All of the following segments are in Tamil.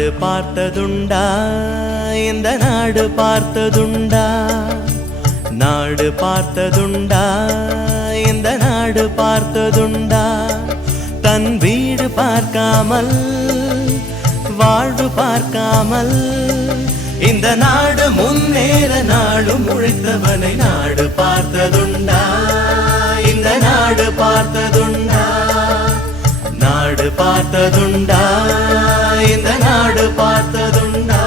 நாடு பார்த்ததுண்டா இந்த நாடு பார்த்ததுண்டா நாடு பார்த்ததுண்டா இந்த நாடு பார்த்ததுண்டா தன் வீடு பார்க்காமல் வாழ்வு பார்க்காமல் இந்த நாடு முன்னேற நாடும் உழைத்தவனை நாடு பார்த்ததுண்டா இந்த நாடு பார்த்ததுண்டா நாடு பார்த்ததுண்டா இந்த நாடு பார்த்ததுண்டா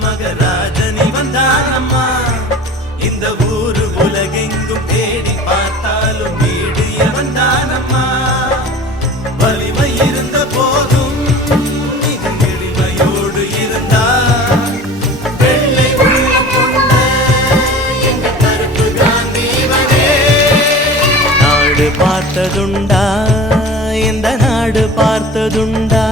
மகராஜனி வந்தானம்மா இந்த ஊரு உலகெங்கும் தேடி பார்த்தாலும் வீடு வந்தானம்மா வலிமை இருந்த போதும் மிக எளிமையோடு இருந்தா வெள்ளை உள்ளம் கொண்ட எங்க கருப்பு காந்திவனே நாடு பார்த்ததுண்டா இந்த நாடு பார்த்ததுண்டா